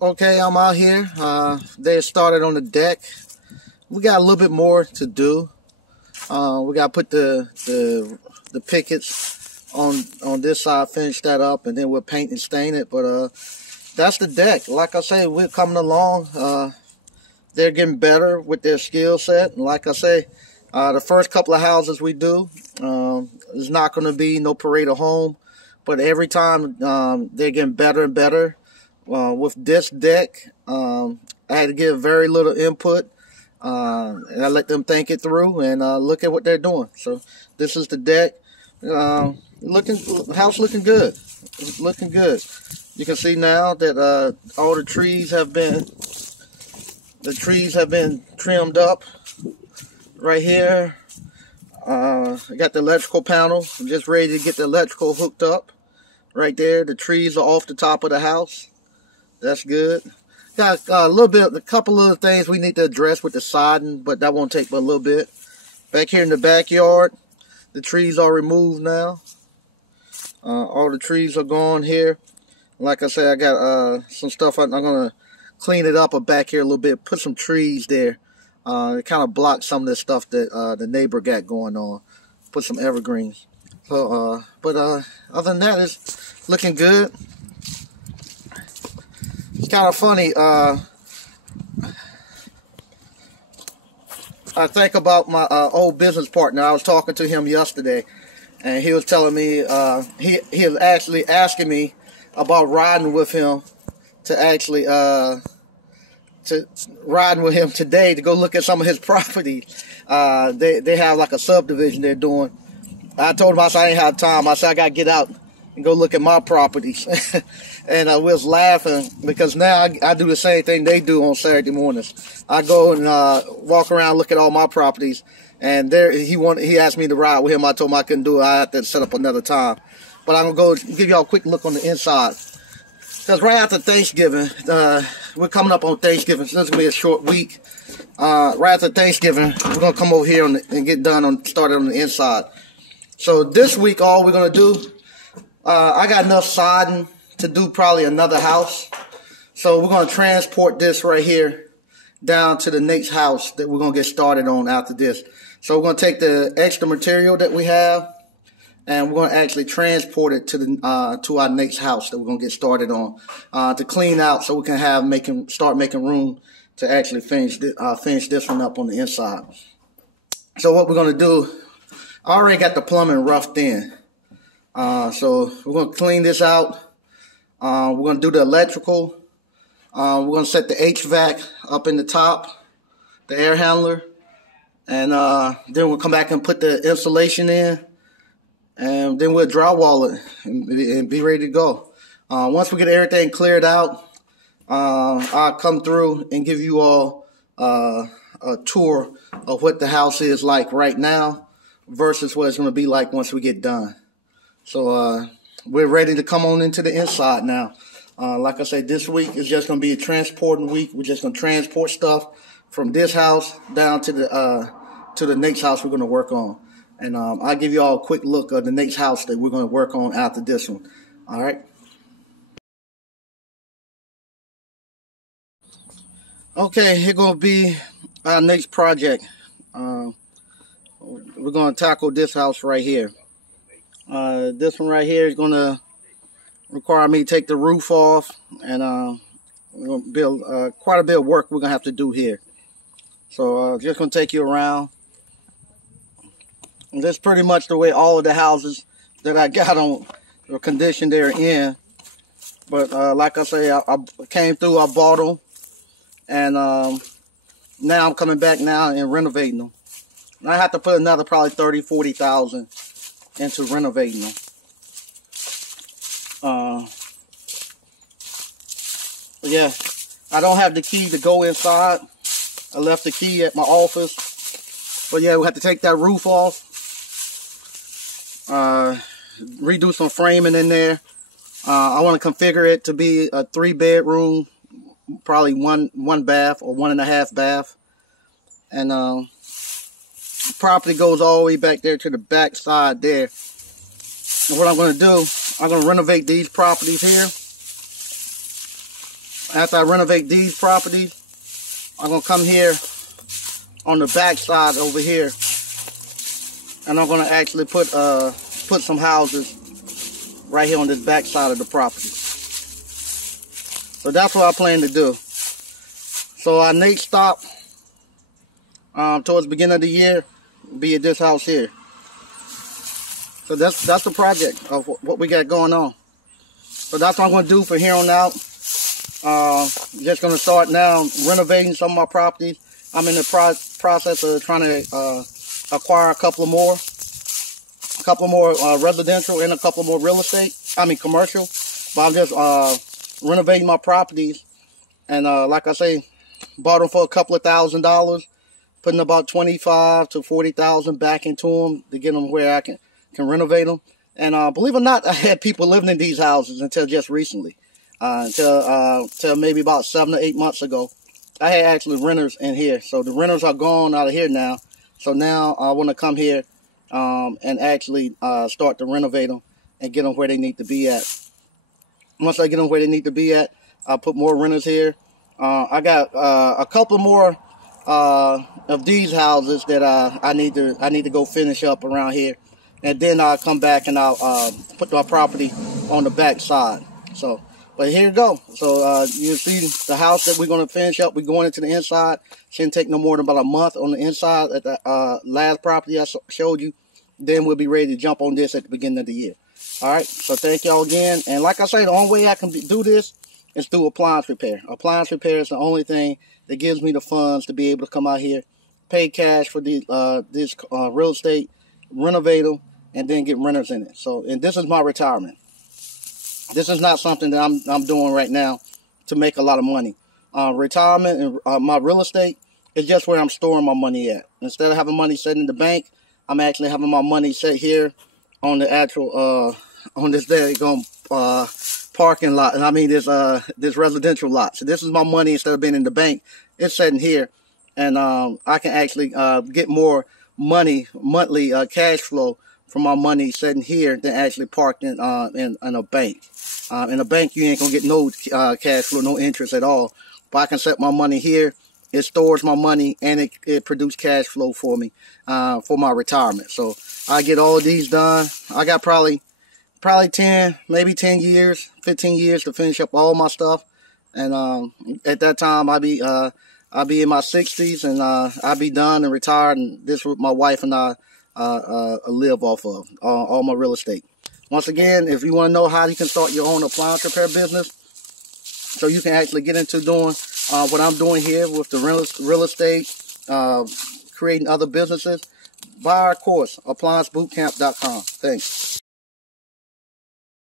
Okay, I'm out here. They started on the deck. We got a little bit more to do. We got to put the pickets on this side, finish that up, and then we'll paint and stain it. But that's the deck. Like I say, we're coming along. They're getting better with their skill set. And like I say, the first couple of houses we do, there's not going to be no parade of home. But every time they're getting better and better. With this deck, I had to give very little input, and I let them think it through and look at what they're doing. So this is the deck. House looking good. It's looking good. You can see now that all the trees have been trimmed up. Right here, I got the electrical panel. I'm just ready to get the electrical hooked up. Right there, the trees are off the top of the house. That's good. Got a couple of things we need to address with the siding, but that won't take but a little bit. Back here in the backyard, the trees are removed now. All the trees are gone here. Like I said, I got some stuff. I'm gonna clean it up back here a little bit. Put some trees there. It kind of blocks some of the stuff that the neighbor got going on. Put some evergreens. So, other than that, it's looking good. It's kind of funny. I think about my old business partner. I was talking to him yesterday, and he was telling me he was actually asking me about riding with him to riding with him today to go look at some of his property. They have like a subdivision they're doing. I told him, I said I ain't have time. I said I gotta get out and go look at my properties. And we was laughing because now I do the same thing they do on Saturday mornings. I go and walk around, look at all my properties, and he asked me to ride with him. I told him I couldn't do it. I had to set up another time. But I'm gonna go give y'all a quick look on the inside. Because right after Thanksgiving, we're coming up on Thanksgiving, so this is gonna be a short week. Right after Thanksgiving, we're gonna come over here and get started on the inside. So this week, all we're gonna do, I got enough siding to do probably another house. So we're going to transport this right here down to the next house that we're going to get started on after this. So we're going to take the extra material that we have and we're going to actually transport it to our next house that we're going to get started on to clean out so we can start making room to actually finish this one up on the inside. So what we're going to do, I already got the plumbing roughed in. So we're going to clean this out. We're going to do the electrical. We're going to set the HVAC up in the top, the air handler. And then we'll come back and put the insulation in. And then we'll drywall it and be ready to go. Once we get everything cleared out, I'll come through and give you all a tour of what the house is like right now versus what it's going to be like once we get done. So we're ready to come on into the inside now. Like I said, this week is just going to be a transporting week. We're just going to transport stuff from this house down to the next house we're going to work on. And I'll give you all a quick look of the next house that we're going to work on after this one. All right. Okay, here going to be our next project. We're going to tackle this house right here. This one right here is going to require me to take the roof off, and we're going to build quite a bit of work we're going to have to do here. So just going to take you around. And that's pretty much the way all of the houses that I got on the condition they're in. But like I say, I came through, I bought them, and now I'm coming back now and renovating them. And I have to put another probably $30,000-$40,000 into renovating them. Yeah, I don't have the key to go inside. I left the key at my office. But yeah, we have to take that roof off. Redo some framing in there. I want to configure it to be a 3-bedroom, probably one bath or 1.5 bath. And property goes all the way back there to the back side there. And what I'm going to do, I'm going to renovate these properties here. after I renovate these properties, I'm gonna come here on the back side over here, and I'm gonna actually put some houses right here on this back side of the property. So that's what I plan to do. So our next stop towards the beginning of the year be at this house here. So that's the project of what we got going on. So that's what I'm going to do from here on out. Just going to start now renovating some of my properties. I'm in the process of trying to acquire a couple more residential and a couple more real estate. I mean commercial. But I'm just renovating my properties, and like I say, bought them for a couple of $1,000s, putting about 25 to 40,000 back into them to get them where I can renovate them. And believe it or not, I had people living in these houses until just recently, until maybe about 7 or 8 months ago. I had actually renters in here, so the renters are gone out of here now. So now I want to come here and actually start to renovate them and get them where they need to be at. Once I get them where they need to be at, I'll put more renters here. I got a couple more of these houses that I need to go finish up around here, and then I'll come back and I'll put my property on the back side. So, but here we go. So you see the house that we're going to finish up. We're going into the inside. Shouldn't take no more than about a month on the inside at the last property I showed you. Then we'll be ready to jump on this at the beginning of the year. All right. So thank y'all again. And like I say, the only way I can do this is through appliance repair. Appliance repair is the only thing that gives me the funds to be able to come out here, pay cash for this real estate, renovate them, and then get renters in it. So, and this is my retirement. This is not something that I'm doing right now to make a lot of money. Retirement and my real estate is just where I'm storing my money at. Instead of having money set in the bank, I'm actually having my money set here on the actual on this parking lot. And I mean this residential lot. So this is my money. Instead of being in the bank, it's sitting here, and I can actually get more money, monthly cash flow from my money sitting here than actually parked in a bank. In a bank, you ain't gonna get no cash flow, no interest at all. But I can set my money here. It stores my money, and it produces cash flow for me for my retirement. So I get all of these done. I got probably 10, maybe 10 years, 15 years to finish up all my stuff. And at that time, I'll be in my 60s, and I'll be done and retired. And this is what my wife and I live off of, all my real estate. Once again, if you want to know how you can start your own appliance repair business, so you can actually get into doing what I'm doing here with the real estate, creating other businesses, buy our course, appliancebootcamp.com. Thanks.